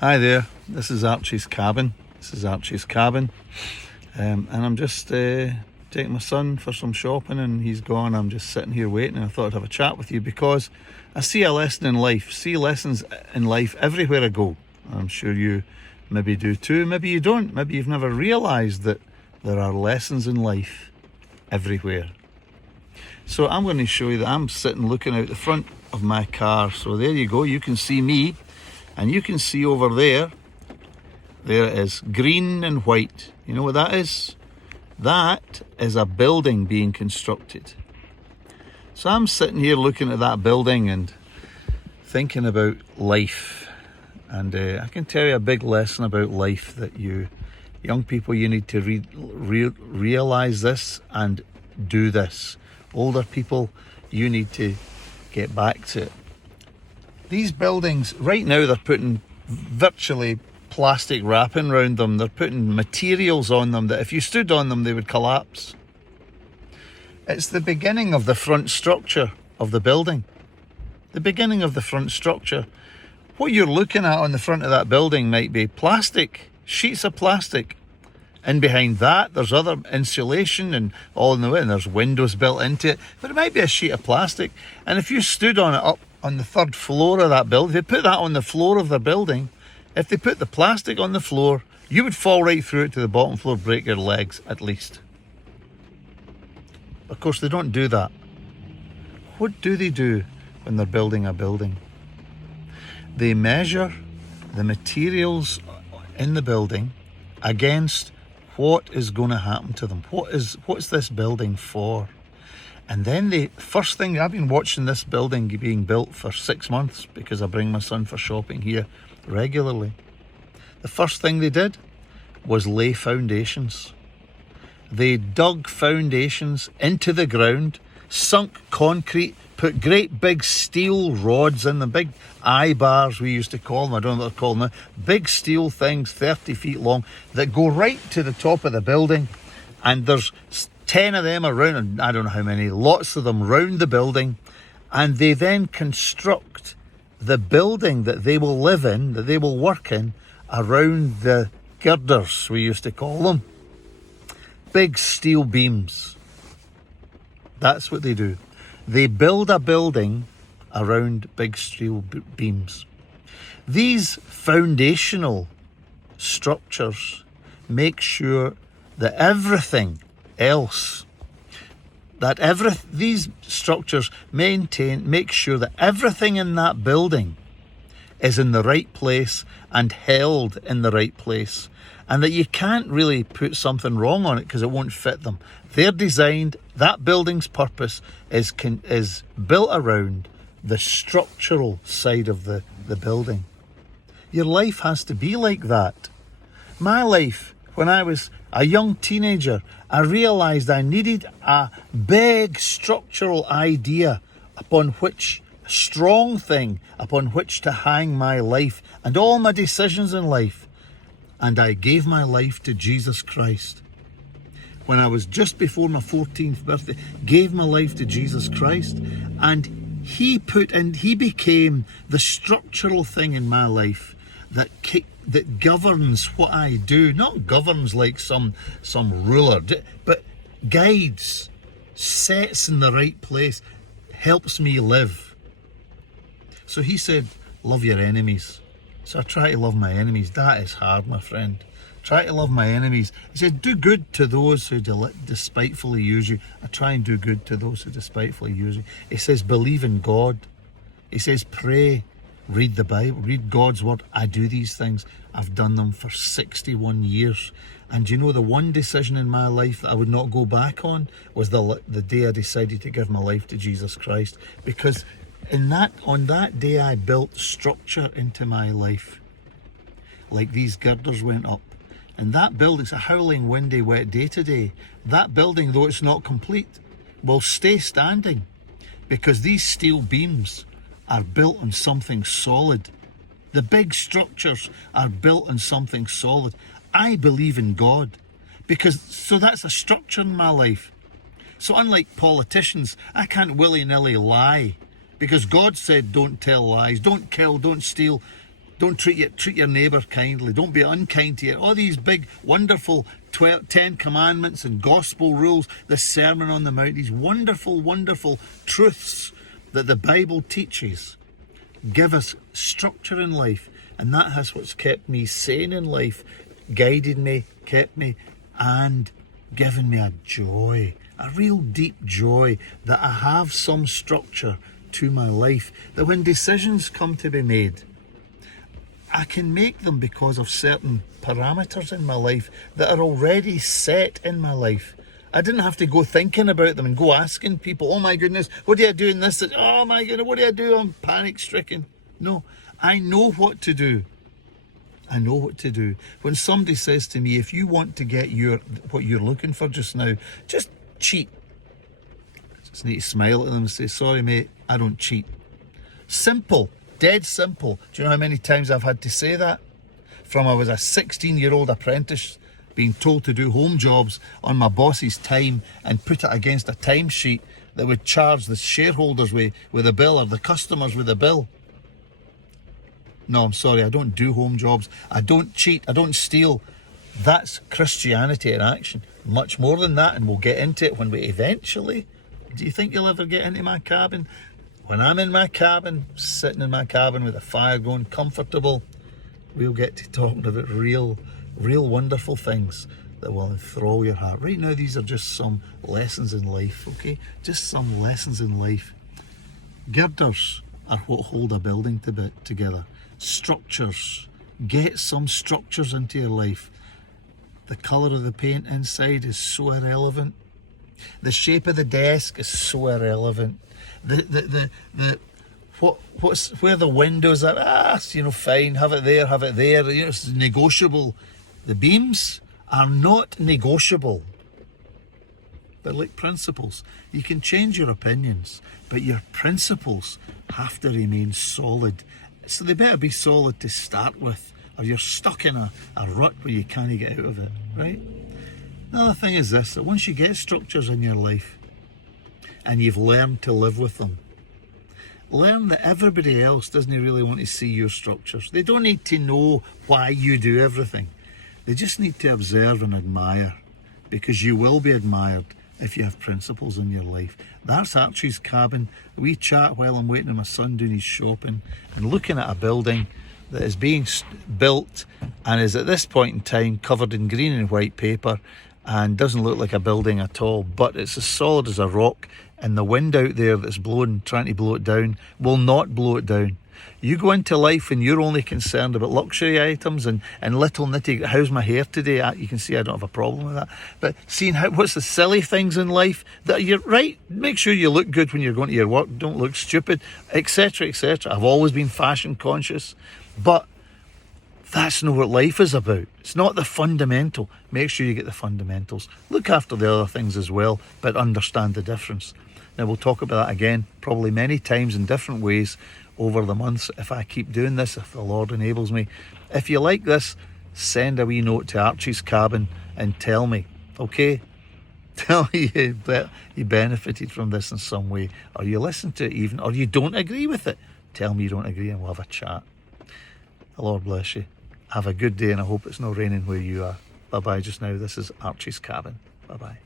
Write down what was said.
Hi there, this is Archie's cabin. And I'm just taking my son for some shopping, and he's gone. I'm just sitting here waiting, and I thought I'd have a chat with you because I see a lesson in life, see lessons in life everywhere I go. I'm sure you maybe do too, maybe you don't, maybe you've never realised that there are lessons in life everywhere. So I'm going to show you that I'm sitting looking out the front of my car. So there you go, you can see me. And you can see over there it is, green and white. You know what that is? That is a building being constructed. So I'm sitting here looking at that building and thinking about life. And I can tell you a big lesson about life that you young people, you need to realise this and do this. Older people, you need to get back to it. These buildings, right now, they're putting virtually plastic wrapping around them. They're putting materials on them that if you stood on them, they would collapse. It's the beginning of the front structure of the building. The beginning of the front structure. What you're looking at on the front of that building might be plastic, sheets of plastic. And behind that, there's other insulation and all in the way, and there's windows built into it. But it might be a sheet of plastic. And if you stood on it up on the third floor of that building, if they put that on the floor of the building, if they put the plastic on the floor, you would fall right through it to the bottom floor, break your legs at least. Of course, they don't do that. What do they do when they're building a building? They measure the materials in the building against what is going to happen to them. What's this building for? And then first thing, I've been watching this building being built for 6 months because I bring my son for shopping here regularly. The first thing they did was lay foundations. They dug foundations into the ground, sunk concrete, put great big steel rods in them, big eye bars we used to call them, I don't know what they're called now, big steel things 30 feet long that go right to the top of the building, and there's 10 of them around, and I don't know how many, lots of them round the building, and they then construct the building that they will live in, that they will work in, around the girders, we used to call them. Big steel beams. That's what they do. They build a building around big steel beams. These foundational structures make sure that everything else, these structures make sure that everything in that building is in the right place and held in the right place, and that you can't really put something wrong on it because it won't fit them. They're designed, that building's purpose is built around the structural side of the building. Your life has to be like that. My life, when I was a young teenager, I realised I needed a big structural idea a strong thing upon which to hang my life and all my decisions in life. And I gave my life to Jesus Christ. When I was just before my 14th birthday, gave my life to Jesus Christ, and he became the structural thing in my life that governs what I do. Not governs like some ruler, but guides, sets in the right place, helps me live. So he said, love your enemies. So I try to love my enemies. That is hard, my friend. Try to love my enemies. He said, do good to those who despitefully use you. I try and do good to those who despitefully use you. He says, believe in God. He says, pray, read the Bible, read God's word. I do these things. I've done them for 61 years. And you know, the one decision in my life that I would not go back on was the day I decided to give my life to Jesus Christ. Because on that day I built structure into my life. Like these girders went up. And that building, it's a howling, windy, wet day today. That building, though it's not complete, will stay standing because these steel beams are built on something solid. The big structures are built on something solid. I believe in God so that's a structure in my life. So unlike politicians, I can't willy-nilly lie because God said don't tell lies, don't kill, don't steal. Don't treat your neighbour kindly. Don't be unkind to you. All these big, wonderful 10 commandments and gospel rules, the Sermon on the Mount, these wonderful, wonderful truths that the Bible teaches give us structure in life. And that has what's kept me sane in life, guided me, kept me, and given me a joy, a real deep joy that I have some structure to my life, that when decisions come to be made, I can make them because of certain parameters in my life that are already set in my life. I didn't have to go thinking about them and go asking people, oh my goodness, what do I do in this? Oh my goodness, what do I do? I'm panic stricken. No, I know what to do. I know what to do. When somebody says to me, if you want to get what you're looking for just now, just cheat. I just need to smile at them and say, sorry mate, I don't cheat. Simple. Dead simple. Do you know how many times I've had to say that? From I was a 16-year-old apprentice being told to do home jobs on my boss's time and put it against a timesheet that would charge the shareholders with a bill or the customers with a bill. No, I'm sorry, I don't do home jobs. I don't cheat. I don't steal. That's Christianity in action. Much more than that, and we'll get into it when we eventually... Do you think you'll ever get into my cabin? When I'm in my cabin, sitting in my cabin with a fire going, comfortable, we'll get to talking about real wonderful things that will enthrall your heart. Right now, these are just some lessons in life, okay? Just some lessons in life. Girders are what hold a building together. Structures. Get some structures into your life. The colour of the paint inside is so irrelevant. The shape of the desk is so irrelevant. Where the windows are, fine, have it there, it's negotiable. The beams are not negotiable. But like principles, you can change your opinions, but your principles have to remain solid. So they better be solid to start with, or you're stuck in a rut where you can't get out of it, right? Another thing is this, that once you get structures in your life, and you've learned to live with them, learn that everybody else doesn't really want to see your structures. They don't need to know why you do everything. They just need to observe and admire, because you will be admired if you have principles in your life. That's Archie's cabin. We chat while I'm waiting on my son doing his shopping and looking at a building that is being built and is at this point in time covered in green and white paper and doesn't look like a building at all, but it's as solid as a rock, and the wind out there that's blowing, trying to blow it down, will not blow it down. You go into life and you're only concerned about luxury items and little nitty, how's my hair today? You can see I don't have a problem with that. But seeing what's the silly things in life that you're right, make sure you look good when you're going to your work, don't look stupid, etc., etc. I've always been fashion conscious, but that's not what life is about. It's not the fundamental. Make sure you get the fundamentals. Look after the other things as well, but understand the difference. Now we'll talk about that again, probably many times in different ways over the months if I keep doing this, if the Lord enables me. If you like this, send a wee note to Archie's cabin and tell me, okay? Tell me you benefited from this in some way, or you listened to it even, or you don't agree with it. Tell me you don't agree and we'll have a chat. The Lord bless you. Have a good day, and I hope it's not raining where you are. Bye-bye just now. This is Archie's cabin. Bye-bye.